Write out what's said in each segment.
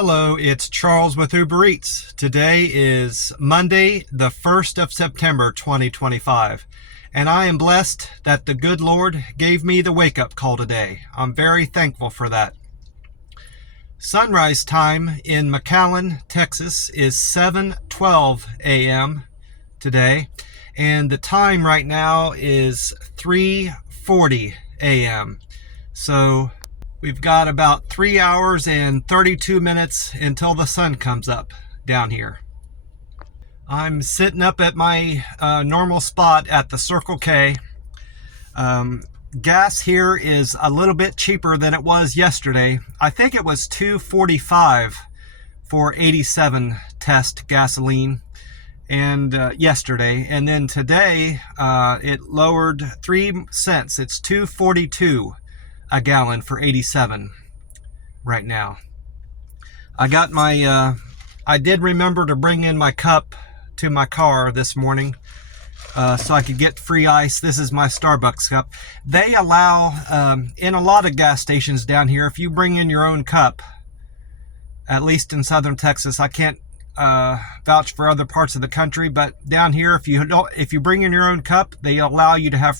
Hello, it's Charles with Uber Eats. Today is Monday, the 1st of September, 2025. And I am blessed that the good Lord gave me the wake-up call today. I'm very thankful for that. Sunrise time in McAllen, Texas is 7:12 a.m. today. And the time right now is 3:40 a.m. So we've got about 3 hours and 32 minutes until the sun comes up down here. I'm sitting up at my normal spot at the Circle K. Gas here is a little bit cheaper than it was yesterday. I think it was $2.45 for 87 test gasoline and yesterday, and then today it lowered 3 cents. It's $2.42 a gallon for 87 right now. I got my I did remember to bring in my cup to my car this morning so I could get free ice. This is my Starbucks cup. They allow in a lot of gas stations down here, if you bring in your own cup, at least in southern Texas, I can't vouch for other parts of the country, but down here, if you bring in your own cup, they allow you to have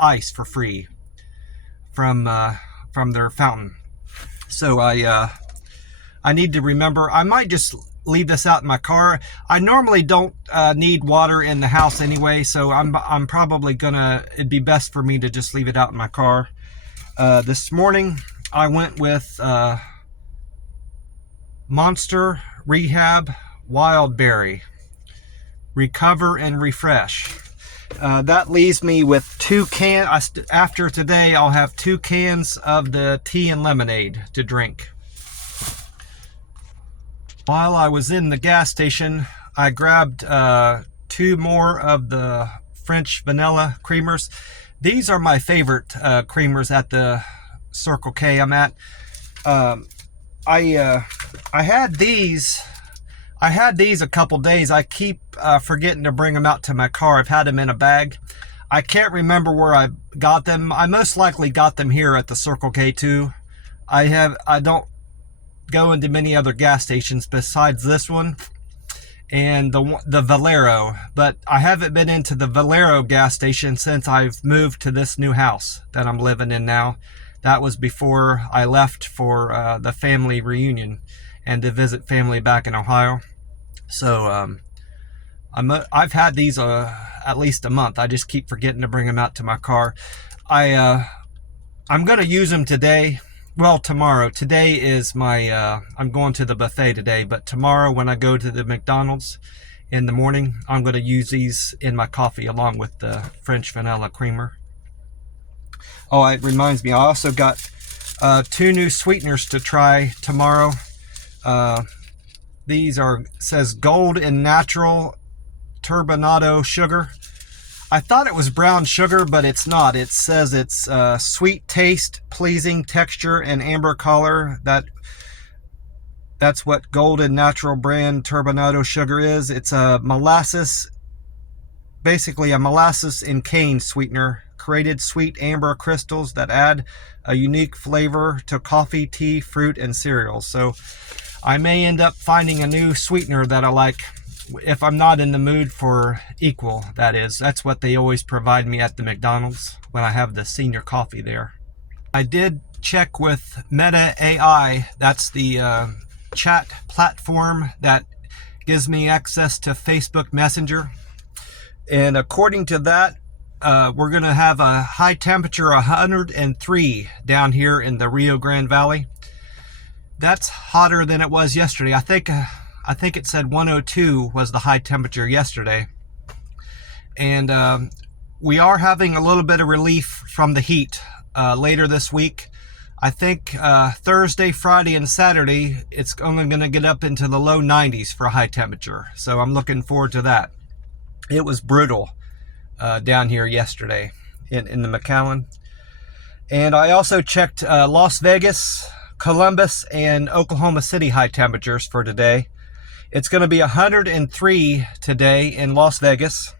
ice for free from their fountain. So I need to remember. I might just leave this out in my car. I normally don't need water in the house anyway, so I'm probably gonna, it'd be best for me to just leave it out in my car. This morning I went with Monster Rehab Wild Berry Recover and Refresh. That leaves me with 2 cans. After today, I'll have 2 cans of the tea and lemonade to drink. While I was in the gas station, I grabbed 2 more of the French vanilla creamers. These are my favorite creamers at the Circle K I'm at. I had these a couple days. I keep forgetting to bring them out to my car. I've had them in a bag. I can't remember where I got them. I most likely got them here at the Circle K too. I don't go into many other gas stations besides this one and the Valero, but I haven't been into the Valero gas station since I've moved to this new house that I'm living in now. That was before I left for the family reunion and to visit family back in Ohio. So I've had these at least a month. I just keep forgetting to bring them out to my car. I'm gonna use them today. Well, tomorrow. Today is my I'm going to the buffet today, but tomorrow when I go to the McDonald's in the morning, I'm going to use these in my coffee along with the French vanilla creamer. Oh, it reminds me, I also got 2 new sweeteners to try tomorrow. These says Gold and Natural Turbinado Sugar. I thought it was brown sugar, but it's not. It says it's sweet taste, pleasing texture, and amber color. That's what Gold and Natural brand Turbinado sugar is. It's a molasses, basically a molasses and cane sweetener. Created sweet amber crystals that add a unique flavor to coffee, tea, fruit, and cereals. So I may end up finding a new sweetener that I like if I'm not in the mood for Equal, that is. That's what they always provide me at the McDonald's when I have the senior coffee there. I did check with Meta AI. That's the chat platform that gives me access to Facebook Messenger. And according to that, we're going to have a high temperature 103 down here in the Rio Grande Valley. That's hotter than it was yesterday. I think it said 102 was the high temperature yesterday. And we are having a little bit of relief from the heat later this week. I think Thursday, Friday, and Saturday, it's only going to get up into the low 90s for a high temperature. So I'm looking forward to that. It was brutal down here yesterday in the McAllen. And I also checked Las Vegas, Columbus, and Oklahoma City high temperatures for today. It's going to be 103 today in Las Vegas,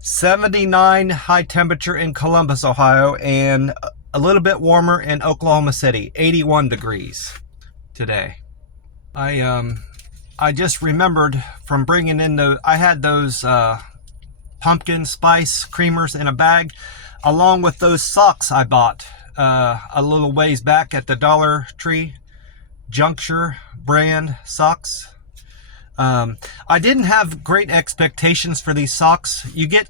79 high temperature in Columbus, Ohio, and a little bit warmer in Oklahoma City, 81 degrees today. I just remembered from bringing in I had those pumpkin spice creamers in a bag, along with those socks I bought a little ways back at the Dollar Tree. Juncture brand socks. I didn't have great expectations for these socks. You get,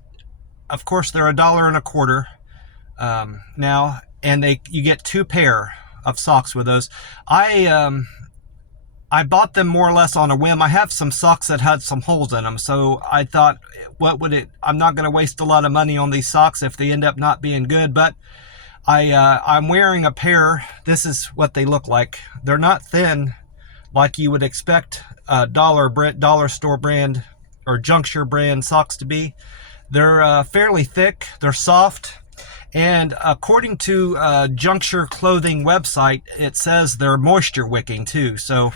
of course, they're $1.25 now, and you get 2 pair of socks with those. I bought them more or less on a whim. I have some socks that had some holes in them, so I thought, I'm not going to waste a lot of money on these socks if they end up not being good, but I'm wearing a pair. This is what they look like. They're not thin like you would expect dollar store brand or Juncture brand socks to be. They're fairly thick, they're soft, and according to Juncture clothing website, it says they're moisture wicking too. So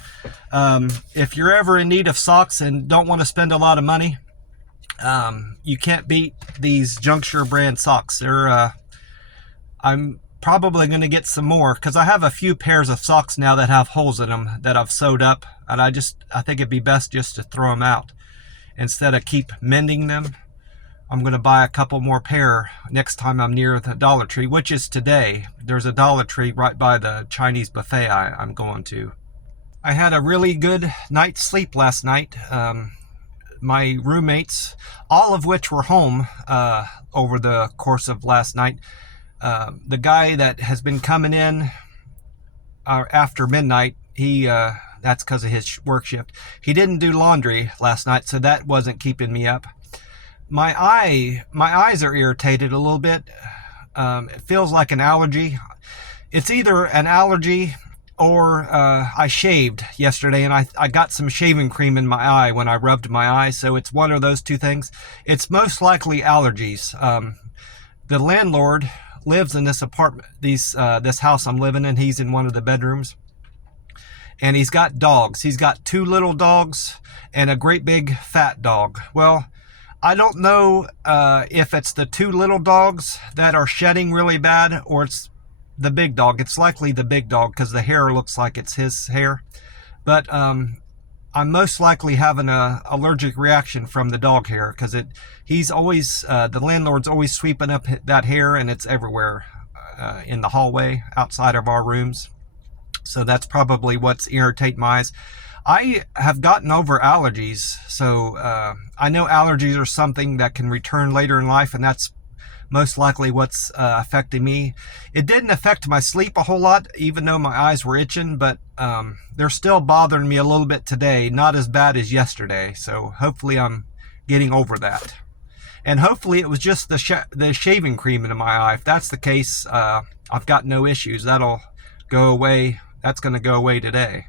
if you're ever in need of socks and don't want to spend a lot of money, you can't beat these Juncture brand socks. I'm probably going to get some more because I have a few pairs of socks now that have holes in them that I've sewed up, and I think it'd be best just to throw them out instead of keep mending them. I'm going to buy a couple more pair next time I'm near the Dollar Tree, which is today. There's a Dollar Tree right by the Chinese buffet I'm going to. I had a really good night's sleep last night. My roommates, all of which were home over the course of last night. The guy that has been coming in after midnight, that's because of his work shift. He didn't do laundry last night, so that wasn't keeping me up. My eyes are irritated a little bit. It feels like an allergy. It's either an allergy or I shaved yesterday and I got some shaving cream in my eye when I rubbed my eye, so it's one of those two things. It's most likely allergies. The landlord lives in this apartment, this house I'm living in. He's in one of the bedrooms, and he's got dogs. He's got 2 little dogs and a great big fat dog. Well, I don't know if it's the 2 little dogs that are shedding really bad or it's the big dog. It's likely the big dog because the hair looks like it's his hair, but I'm most likely having an allergic reaction from the dog hair because he's always, the landlord's always sweeping up that hair, and it's everywhere in the hallway outside of our rooms. So that's probably what's irritating my eyes. I have gotten over allergies, so I know allergies are something that can return later in life, and that's most likely what's affecting me. It didn't affect my sleep a whole lot, even though my eyes were itching, but they're still bothering me a little bit today, not as bad as yesterday, so hopefully I'm getting over that. And hopefully it was just the shaving cream in my eye. If that's the case, I've got no issues. That'll go away. That's going to go away today.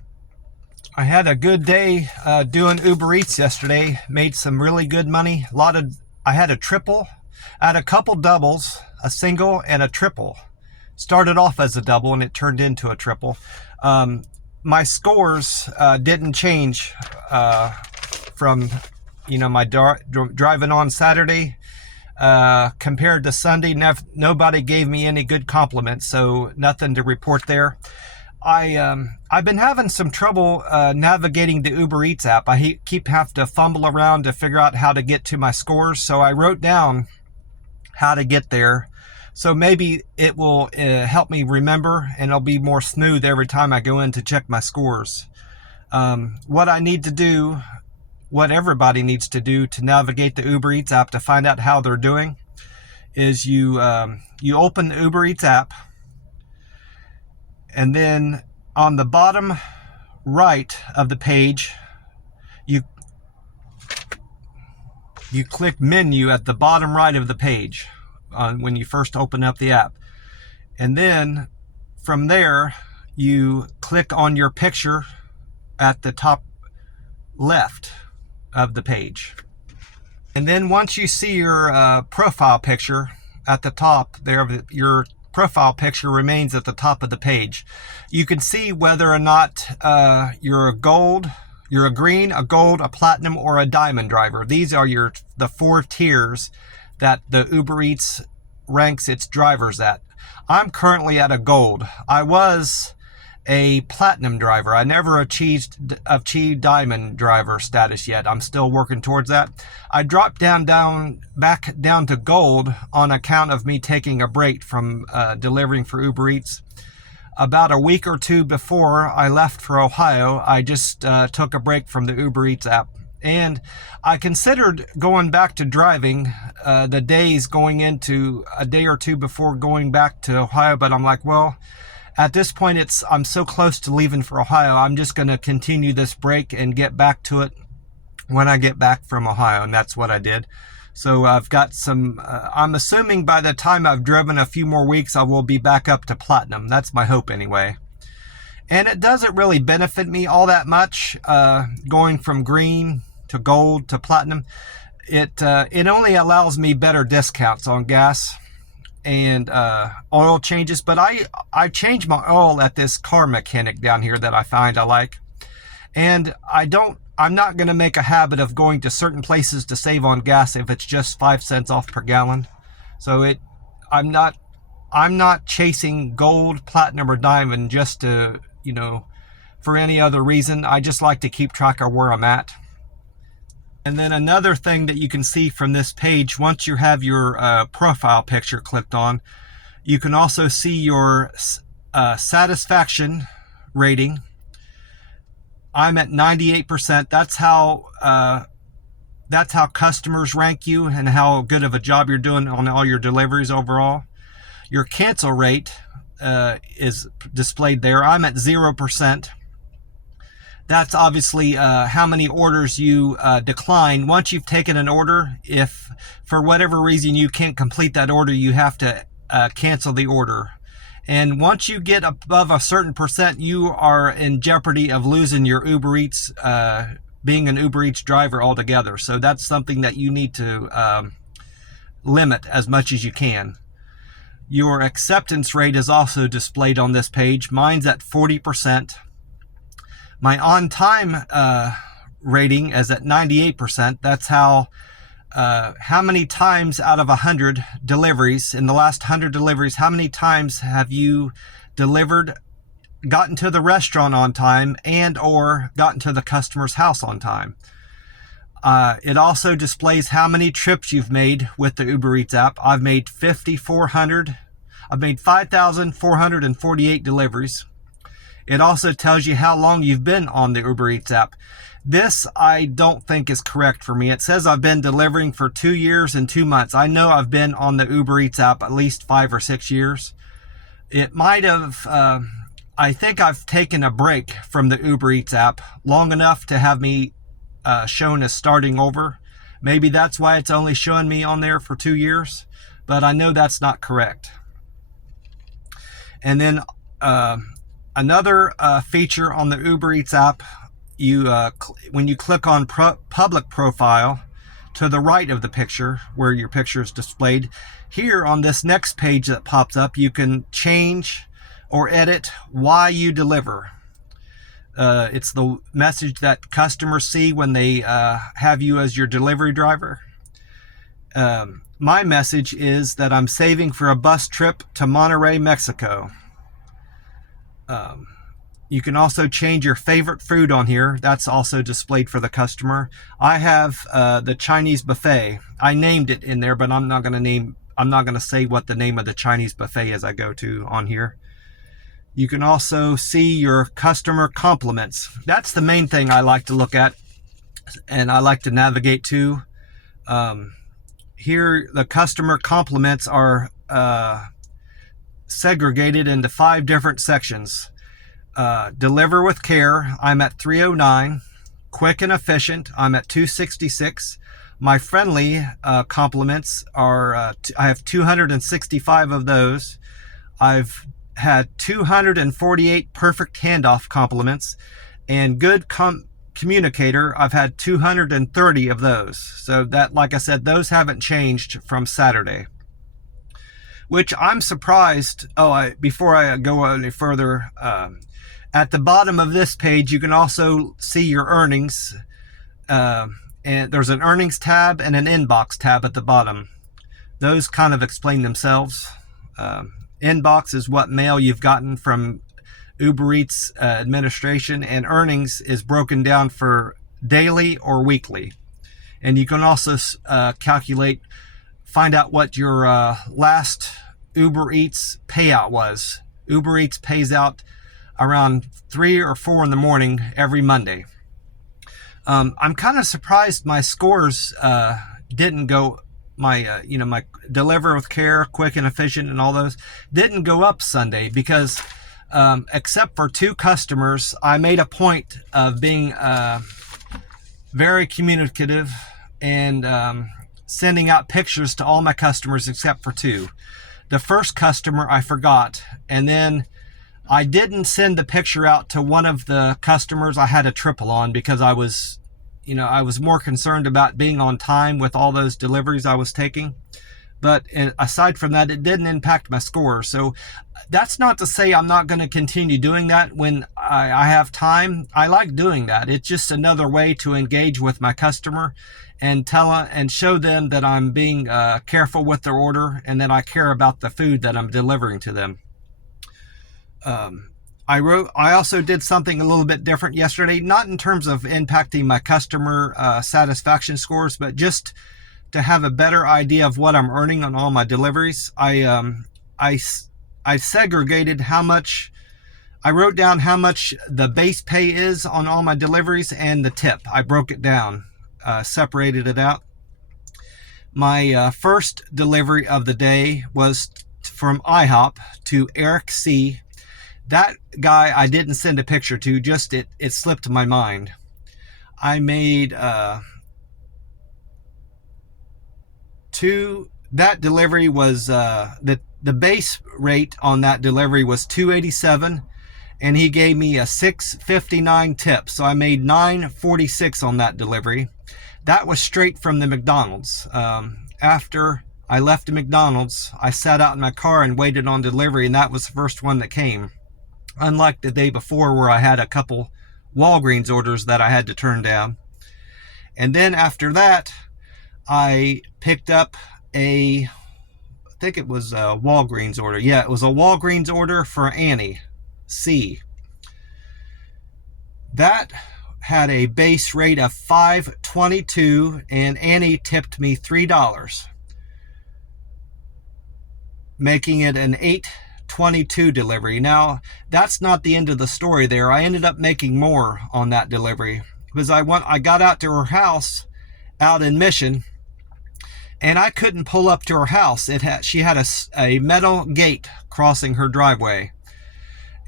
I had a good day doing Uber Eats yesterday. Made some really good money. I had a triple. I had a couple doubles, a single and a triple. Started off as a double and it turned into a triple. My scores didn't change from my driving on Saturday compared to Sunday. Nobody gave me any good compliments, so nothing to report there. I've been having some trouble navigating the Uber Eats app. I keep having to fumble around to figure out how to get to my scores, so I wrote down how to get there. So maybe it will help me remember, and it'll be more smooth every time I go in to check my scores. What I need to do, what everybody needs to do to navigate the Uber Eats app to find out how they're doing, is you open the Uber Eats app, and then on the bottom right of the page, you click menu at the bottom right of the page when you first open up the app. And then from there, you click on your picture at the top left of the page. And then once you see your profile picture at the top there, your profile picture remains at the top of the page. You can see whether or not you're a green, a gold, a platinum, or a diamond driver. These are the 4 tiers that the Uber Eats ranks its drivers at. I'm currently at a gold. I was a platinum driver. I never achieved diamond driver status yet. I'm still working towards that. I dropped back down to gold on account of me taking a break from delivering for Uber Eats. About a week or two before I left for Ohio, I just took a break from the Uber Eats app. And I considered going back to driving the days going into a day or two before going back to Ohio, but I'm like, well, at this point, I'm so close to leaving for Ohio, I'm just going to continue this break and get back to it when I get back from Ohio, and that's what I did. So I've got some, I'm assuming by the time I've driven a few more weeks, I will be back up to platinum. That's my hope anyway. And it doesn't really benefit me all that much going from green to gold to platinum. It only allows me better discounts on gas and oil changes, but I change my oil at this car mechanic down here that I find I like. And I'm not going to make a habit of going to certain places to save on gas if it's just 5 cents off per gallon. So I'm not chasing gold, platinum, or diamond just to, for any other reason. I just like to keep track of where I'm at. And then another thing that you can see from this page, once you have your profile picture clicked on, you can also see your satisfaction rating. I'm at 98%. That's how customers rank you and how good of a job you're doing on all your deliveries overall. Your cancel rate is displayed there. I'm at 0%. That's obviously how many orders you decline. Once you've taken an order, if for whatever reason you can't complete that order, you have to cancel the order. And once you get above a certain percent, you are in jeopardy of losing your Uber Eats, being an Uber Eats driver altogether. So that's something that you need to limit as much as you can. Your acceptance rate is also displayed on this page. Mine's at 40%. My on-time rating is at 98%. That's how many times out of 100 deliveries, in the last 100 deliveries, how many times have you delivered, gotten to the restaurant on time, and or gotten to the customer's house on time? It also displays how many trips you've made with the Uber Eats app. I've made 5,448 deliveries. It also tells you how long you've been on the Uber Eats app. This I don't think is correct for me. It says I've been delivering for 2 years and 2 months. I know I've been on the Uber Eats app at least 5 or 6 years. It might have, I think I've taken a break from the Uber Eats app long enough to have me shown as starting over. Maybe that's why it's only showing me on there for 2 years, but I know that's not correct. And then another feature on the Uber Eats app, when you click on public profile to the right of the picture where your picture is displayed, here on this next page that pops up, you can change or edit why you deliver. It's the message that customers see when they have you as your delivery driver. My message is that I'm saving for a bus trip to Monterrey, Mexico. You can also change your favorite food on here. That's also displayed for the customer. I have the Chinese buffet. I named it in there, but I'm not going to say what the name of the Chinese buffet is I go to on here. You can also see your customer compliments. That's the main thing I like to look at and I like to navigate to. Here, the customer compliments are segregated into 5 different sections. Deliver with care, I'm at 309. Quick and efficient, I'm at 266. My friendly compliments are, I have 265 of those. I've had 248 perfect handoff compliments, and good communicator, I've had 230 of those. So that, like I said, those haven't changed from Saturday, which I'm surprised. Before I go any further, at the bottom of this page, you can also see your earnings. And there's an earnings tab and an inbox tab at the bottom. Those kind of explain themselves. Inbox is what mail you've gotten from Uber Eats administration, and earnings is broken down for daily or weekly. And you can also find out what your last Uber Eats payout was. Uber Eats pays out around 3 or 4 in the morning every Monday. I'm kind of surprised my scores didn't go, my my Deliver with Care, Quick and Efficient, and all those didn't go up Sunday, because except for 2 customers, I made a point of being very communicative and sending out pictures to all my customers except for 2. The first customer I forgot, and then I didn't send the picture out to one of the customers I had a triple on, because I was more concerned about being on time with all those deliveries I was taking. But aside from that, it didn't impact my score. So that's not to say I'm not going to continue doing that when I have time. I like doing that. It's just another way to engage with my customer and show them that I'm being careful with their order and that I care about the food that I'm delivering to them. I also did something a little bit different yesterday, not in terms of impacting my customer satisfaction scores, but just to have a better idea of what I'm earning on all my deliveries. I segregated how much. I wrote down how much the base pay is on all my deliveries and the tip. I broke it down, separated it out. My first delivery of the day was from IHOP to Eric C. That guy I didn't send a picture to, just it slipped my mind. I made that delivery was the base rate on that delivery was $2.87, and he gave me a $6.59 tip, so I made $9.46 on that delivery. That was straight from the McDonald's. After I left the McDonald's, I sat out in my car and waited on delivery, and that was the first one that came. Unlike the day before, where I had a couple Walgreens orders that I had to turn down. And then after that, I picked up I think it was a Walgreens order. Yeah, it was a Walgreens order for Annie C. That had a base rate of $5.22, and Annie tipped me $3, making it an $8.22 delivery. Now, that's not the end of the story there. I ended up making more on that delivery, because I got out to her house out in Mission, and I couldn't pull up to her house. She had a metal gate crossing her driveway,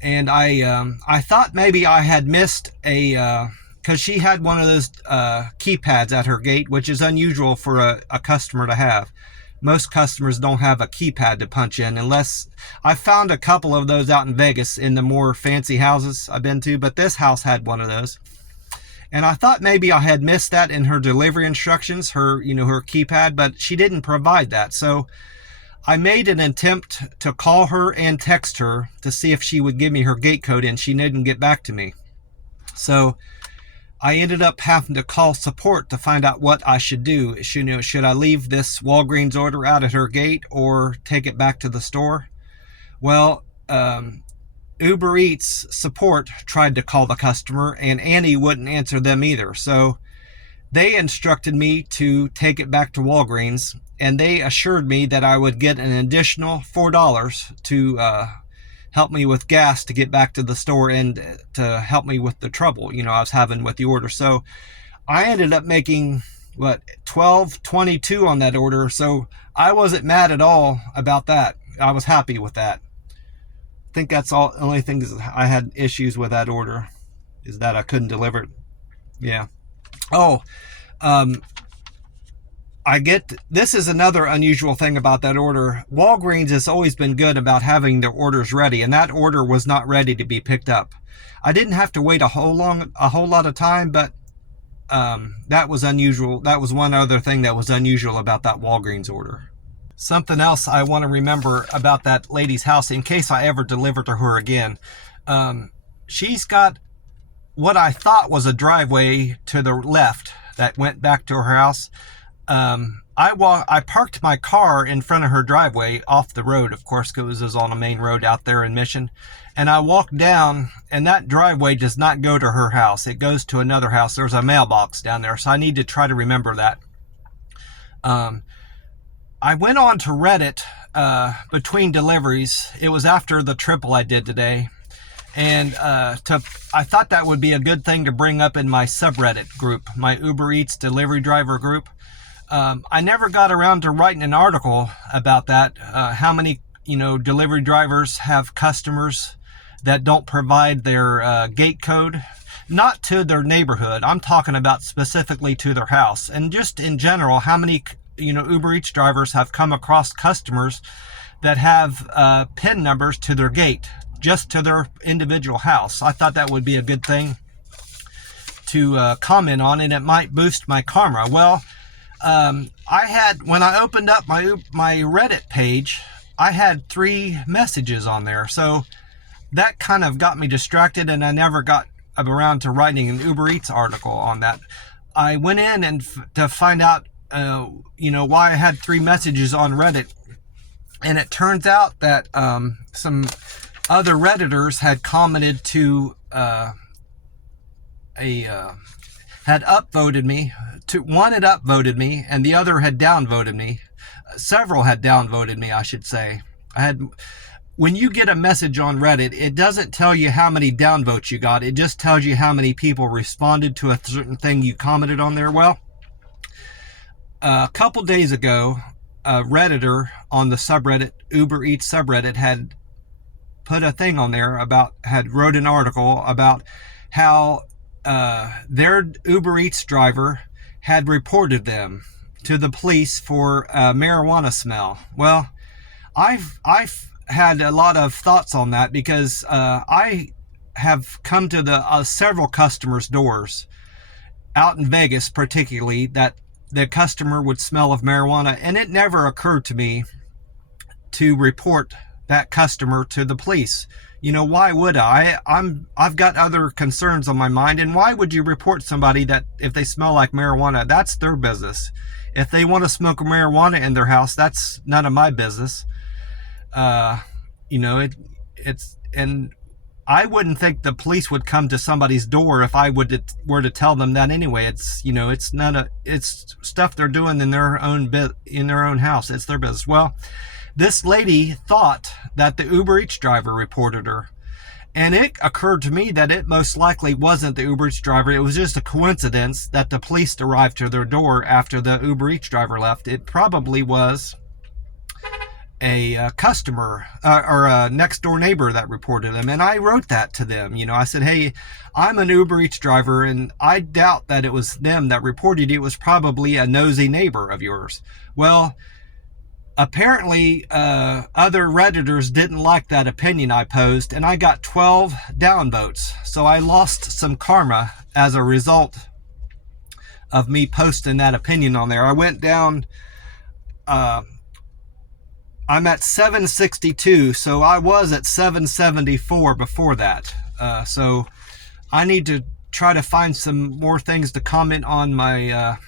and I thought maybe I had missed because she had one of those keypads at her gate, which is unusual for a customer to have. Most customers don't have a keypad to punch in, unless I found a couple of those out in Vegas in the more fancy houses I've been to, but this house had one of those. And I thought maybe I had missed that in her delivery instructions, her keypad, but she didn't provide that. So I made an attempt to call her and text her to see if she would give me her gate code, and she didn't get back to me. So I ended up having to call support to find out what I should do. Should I leave this Walgreens order out at her gate or take it back to the store? Well, Uber Eats support tried to call the customer, and Annie wouldn't answer them either. So they instructed me to take it back to Walgreens, and they assured me that I would get an additional $4 to help me with gas to get back to the store and to help me with the trouble I was having with the order. So I ended up making $12.22 on that order. So I wasn't mad at all about that. I was happy with that. I think that's the only thing I had issues with that order, is that I couldn't deliver it. Yeah. This is another unusual thing about that order. Walgreens has always been good about having their orders ready, and that order was not ready to be picked up. I didn't have to wait a whole lot of time, but that was unusual. That was one other thing that was unusual about that Walgreens order. Something else I want to remember about that lady's house, in case I ever deliver to her again. She's got what I thought was a driveway to the left that went back to her house. I parked my car in front of her driveway off the road, of course, because it was on a main road out there in Mission. And I walked down, and that driveway does not go to her house. It goes to another house. There's a mailbox down there, so I need to try to remember that. I went on to Reddit between deliveries. It was after the triple I did today. And I thought that would be a good thing to bring up in my subreddit group, my Uber Eats delivery driver group. I never got around to writing an article about that. How many, delivery drivers have customers that don't provide their gate code? Not to their neighborhood. I'm talking about specifically to their house. And just in general, how many, Uber Eats drivers have come across customers that have PIN numbers to their gate, just to their individual house. I thought that would be a good thing to comment on, and it might boost my karma. Well, when I opened up my Reddit page, I had 3 messages on there. So that kind of got me distracted, and I never got around to writing an Uber Eats article on that. I went in and to find out, why I had 3 messages on Reddit. And it turns out that some other Redditors had commented to had upvoted me. One had upvoted me, and the other had downvoted me. Several had downvoted me, I should say. When you get a message on Reddit, it doesn't tell you how many downvotes you got. It just tells you how many people responded to a certain thing you commented on there. Well, a couple days ago, a Redditor on the subreddit, Uber Eats subreddit, had put a thing on there wrote an article about how their Uber Eats driver had reported them to the police for marijuana smell. Well, I've had a lot of thoughts on that, because I have come to the several customers' doors out in Vegas, particularly, that the customer would smell of marijuana, and it never occurred to me to report that customer to the police. Why would I? I've got other concerns on my mind, and why would you report somebody that if they smell like marijuana? That's their business. If they want to smoke marijuana in their house, that's none of my business. And I wouldn't think the police would come to somebody's door if I were to tell them that anyway. It's stuff they're doing in their own house. It's their business. Well, this lady thought that the Uber Eats driver reported her. And it occurred to me that it most likely wasn't the Uber Eats driver. It was just a coincidence that the police arrived to their door after the Uber Eats driver left. It probably was a customer or a next door neighbor that reported them. And I wrote that to them. I said, hey, I'm an Uber Eats driver, and I doubt that it was them that reported you. It was probably a nosy neighbor of yours. Well, apparently other Redditors didn't like that opinion I posed, and I got 12 downvotes. So I lost some karma as a result of me posting that opinion on there. I went down, I'm at 762, so I was at 774 before that. So I need to try to find some more things to comment on my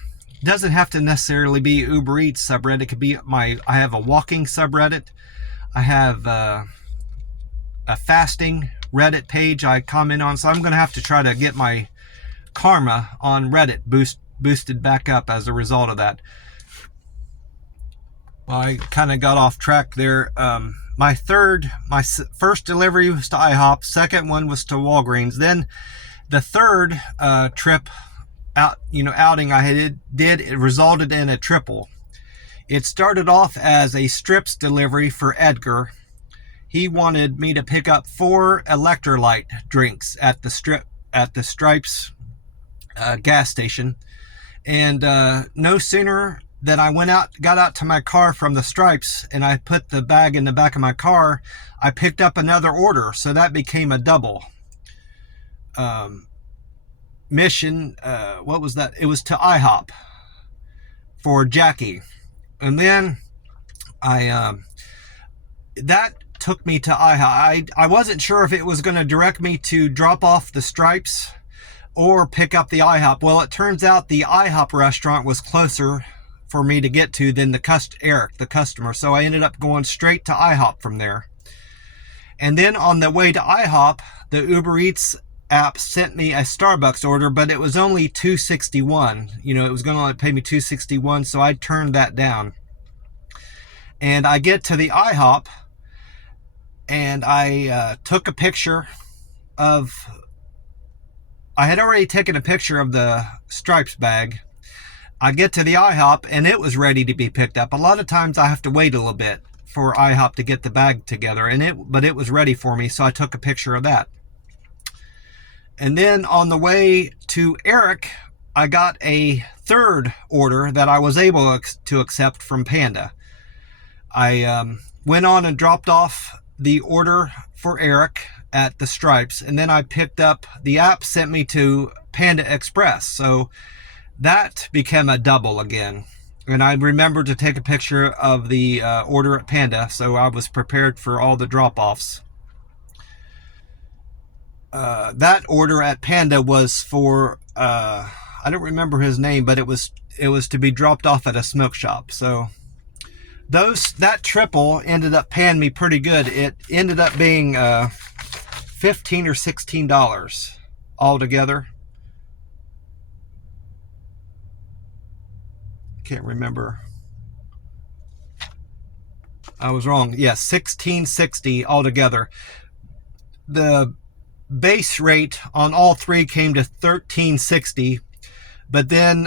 doesn't have to necessarily be Uber Eats subreddit. It could be I have a walking subreddit. I have a fasting Reddit page I comment on. So I'm going to have to try to get my karma on Reddit boosted back up as a result of that. Well, I kind of got off track there. My first delivery was to IHOP. Second one was to Walgreens. Then the third trip outing I did, it resulted in a triple. It started off as a strips delivery for Edgar. He wanted me to pick up 4 electrolyte drinks at the Stripes gas station. And no sooner than I got out to my car from the Stripes, and I put the bag in the back of my car, I picked up another order. So that became a double. Mission, what was that? It was to IHOP for Jackie. And then that took me to IHOP. I wasn't sure if it was going to direct me to drop off the Stripes or pick up the IHOP. Well, it turns out the IHOP restaurant was closer for me to get to than Eric, the customer. So I ended up going straight to IHOP from there. And then on the way to IHOP, the Uber Eats app sent me a Starbucks order, but it was only $2.61. It was going to only pay me $2.61, so I turned that down. And I get to the IHOP, and I took a picture of... I had already taken a picture of the Stripes bag. I get to the IHOP, and it was ready to be picked up. A lot of times I have to wait a little bit for IHOP to get the bag together, but it was ready for me, so I took a picture of that. And then on the way to Eric, I got a third order that I was able to accept from Panda. I went on and dropped off the order for Eric at the Stripes, and then I picked up, the app sent me to Panda Express, so that became a double again. And I remembered to take a picture of the order at Panda, so I was prepared for all the drop-offs. That order at Panda was for, I don't remember his name, but it was to be dropped off at a smoke shop. So that triple ended up paying me pretty good. It ended up being $15 or $16 altogether. Can't remember. I was wrong. Yes, $16.60 altogether. The base rate on all three came to $13.60, but then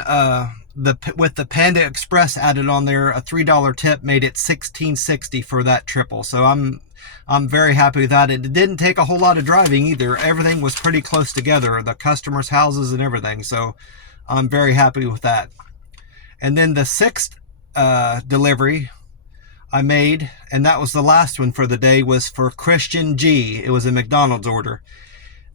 with the Panda Express added on there, a $3 tip made it $16.60 for that triple. So I'm very happy with that. It didn't take a whole lot of driving either. Everything was pretty close together, the customers' houses and everything. So I'm very happy with that. And then the sixth delivery I made, and that was the last one for the day, was for Christian G. It was a McDonald's order.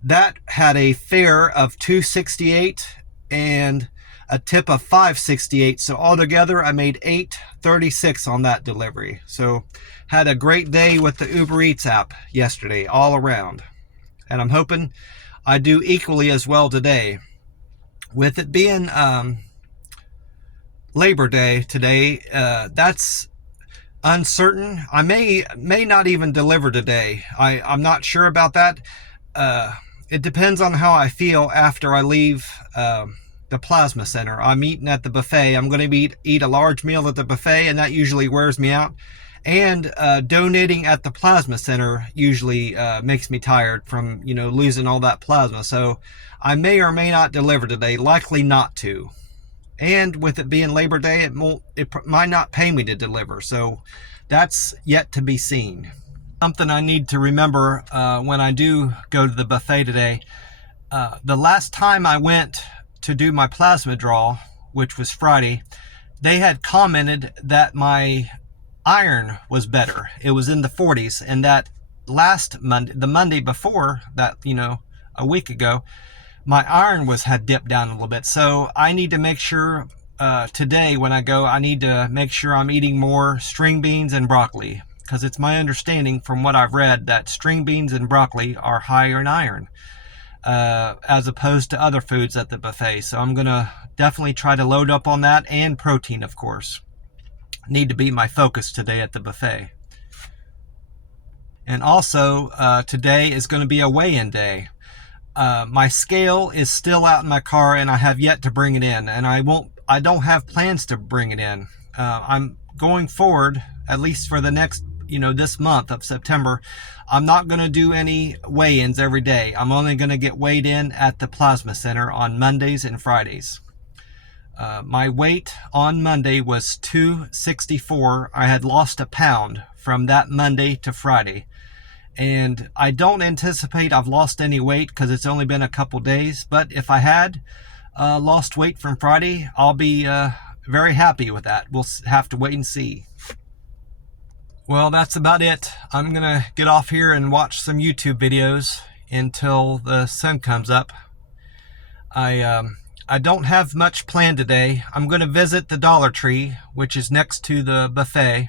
That had a fare of $2.68 and a tip of $5.68. So altogether, I made $8.36 on that delivery. So had a great day with the Uber Eats app yesterday, all around. And I'm hoping I do equally as well today. With it being Labor Day today, that's uncertain. I may not even deliver today. I'm not sure about that. It depends on how I feel after I leave the plasma center. I'm eating at the buffet. I'm going to eat a large meal at the buffet, and that usually wears me out. And donating at the plasma center usually makes me tired from losing all that plasma. So I may or may not deliver today. Likely not to. And with it being Labor Day, it might not pay me to deliver. So that's yet to be seen. Something I need to remember when I do go to the buffet today. The last time I went to do my plasma draw, which was Friday, they had commented that my iron was better. It was in the 40s. And that last Monday, the Monday before that, a week ago, my iron had dipped down a little bit. So I need to make sure today when I go, I need to make sure I'm eating more string beans and broccoli, because it's my understanding from what I've read that string beans and broccoli are higher in iron as opposed to other foods at the buffet. So I'm going to definitely try to load up on that, and protein, of course. Need to be my focus today at the buffet. And also today is going to be a weigh-in day. My scale is still out in my car, and I have yet to bring it in, and I don't have plans to bring it in. I'm going forward, at least for the next, this month of September, I'm not going to do any weigh-ins every day. I'm only going to get weighed in at the plasma center on Mondays and Fridays. My weight on Monday was 264. I had lost a pound from that Monday to Friday. And I don't anticipate I've lost any weight because it's only been a couple days. But if I had lost weight from Friday, I'll be very happy with that. We'll have to wait and see. Well, that's about it. I'm going to get off here and watch some YouTube videos until the sun comes up. I don't have much planned today. I'm going to visit the Dollar Tree, which is next to the buffet.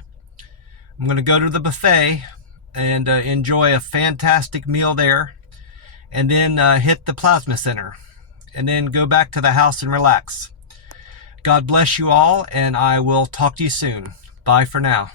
I'm going to go to the buffet and enjoy a fantastic meal there, and then hit the plasma center, and then go back to the house and relax. God bless you all, and I will talk to you soon. Bye for now.